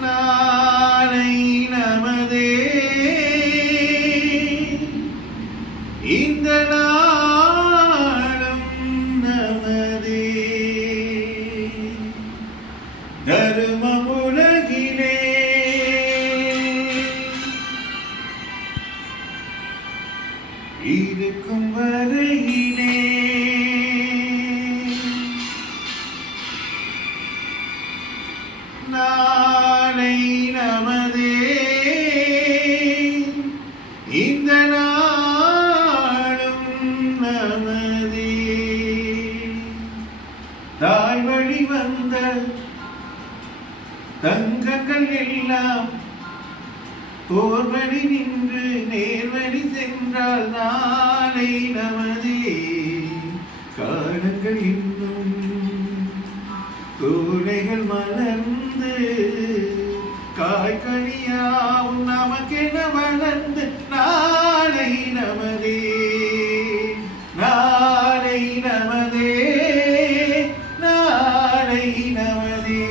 நாளை நமதே, இந்த நாளும் நமதே. தருமம் உலகிலே இருக்கும் வரையிலே நாளை நமதே, இந்த நாளும் நமதே. தாய் வழி வந்த தங்கங்கள் எல்லாம் போர்வழி நின்று நேர்வழி சென்றால் நாளை நமதே. காலங்கள் இன்னும் கோடைகள் மலர்ந்து காய்கனியாவும் நமக்கென வளர்ந்து நாளை நமதே, நாளை நமதே, நாளை நமதே.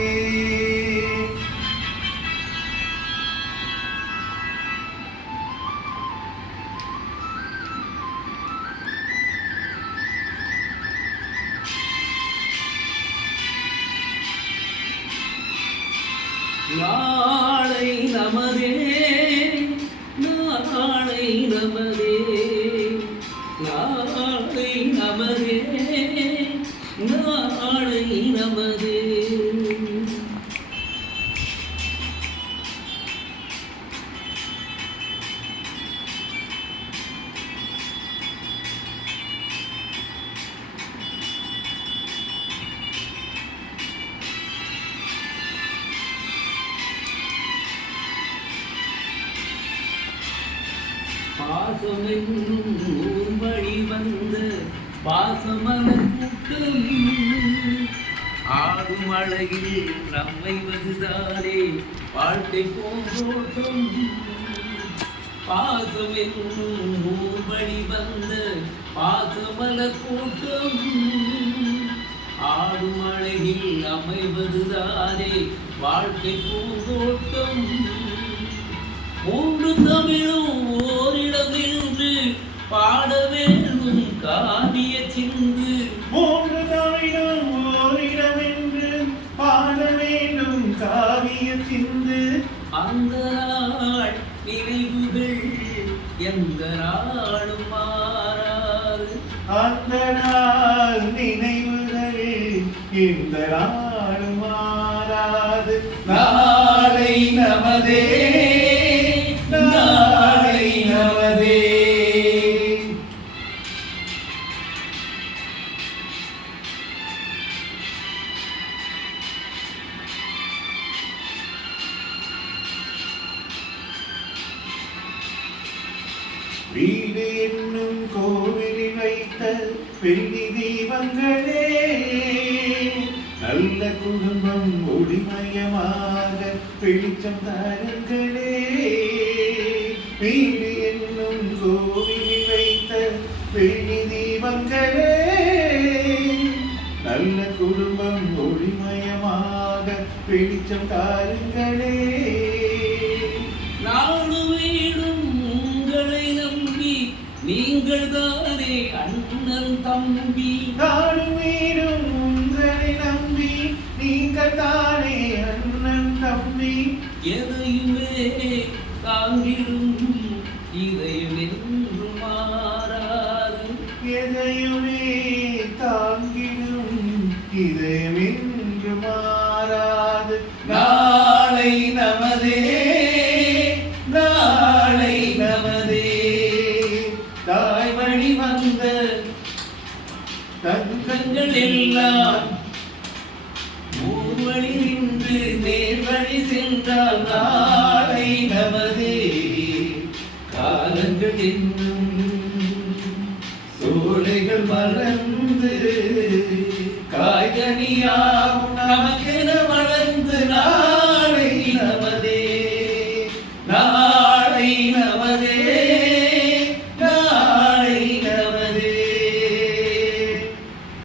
நாளை நமதே, நாளை நமதே, நாளை நமதே, நாளை நமதே. பாசம் என்னும் ஊர் வழி வந்த பாசமலர் கூட்டம் ஆடும் அழகில் நம்மை வந்தாரே வாழ்க்கை போராட்டம். பாசம் என்னும் ஊர் வழி வந்த பாசமலர் கூட்டம் ஆடும் அழகில் நம்மை வந்தாரே வாழ்க்கை போராட்டம். மூன்று தமிழும் ஓரிடமின்று பாட வேண்டும் காவிய சிந்து. மூன்று தமிழும் ஓரிடமென்று பாட வேண்டும் காவிய சிந்து. அந்த நாள் நினைவுகள் எந்த நாளும் மாறாது. அந்த நாள் நினைவுகள் இந்த நாளும் மாறாது. நாளை நமதே, நாளை நமதே. வீடு என்னும் கோவிலில் வைத்த வெள்ளி தீபங்களே, நல்ல குடும்பம் ஒளிமயமாக வெளிச்சம் தாருங்களே. வீடு என்னும் கோவிலில் வைத்த வெள்ளி தீபங்களே, நல்ல குடும்பம் ஒளிமயமாக வெளிச்சம் தாருங்களே. நாடு வீடும் உங்களை நம்பி நீங்கள் தானே அண்ணன் தம்பி. நாடு வீடும் உங்களை நம்பி நீங்கள் தானே அண்ணன் தம்பி. எதையுமே தாங்கிடும் இதயம் என்று மாறாது. எதையுமே தாங்கிடும் இதயம் என்று மாறாது. நாளை நமதே, நாளை நமதே. தாய் வழி வந்த தங்கங்கள் எல்லாம் ஊர் வழி நின்று நேர்வழி சென்றால் நாளை நமதே. காலங்கள் என்னும் சோலைகள் மலர்ந்து காய்கனியாகும் நமக்கென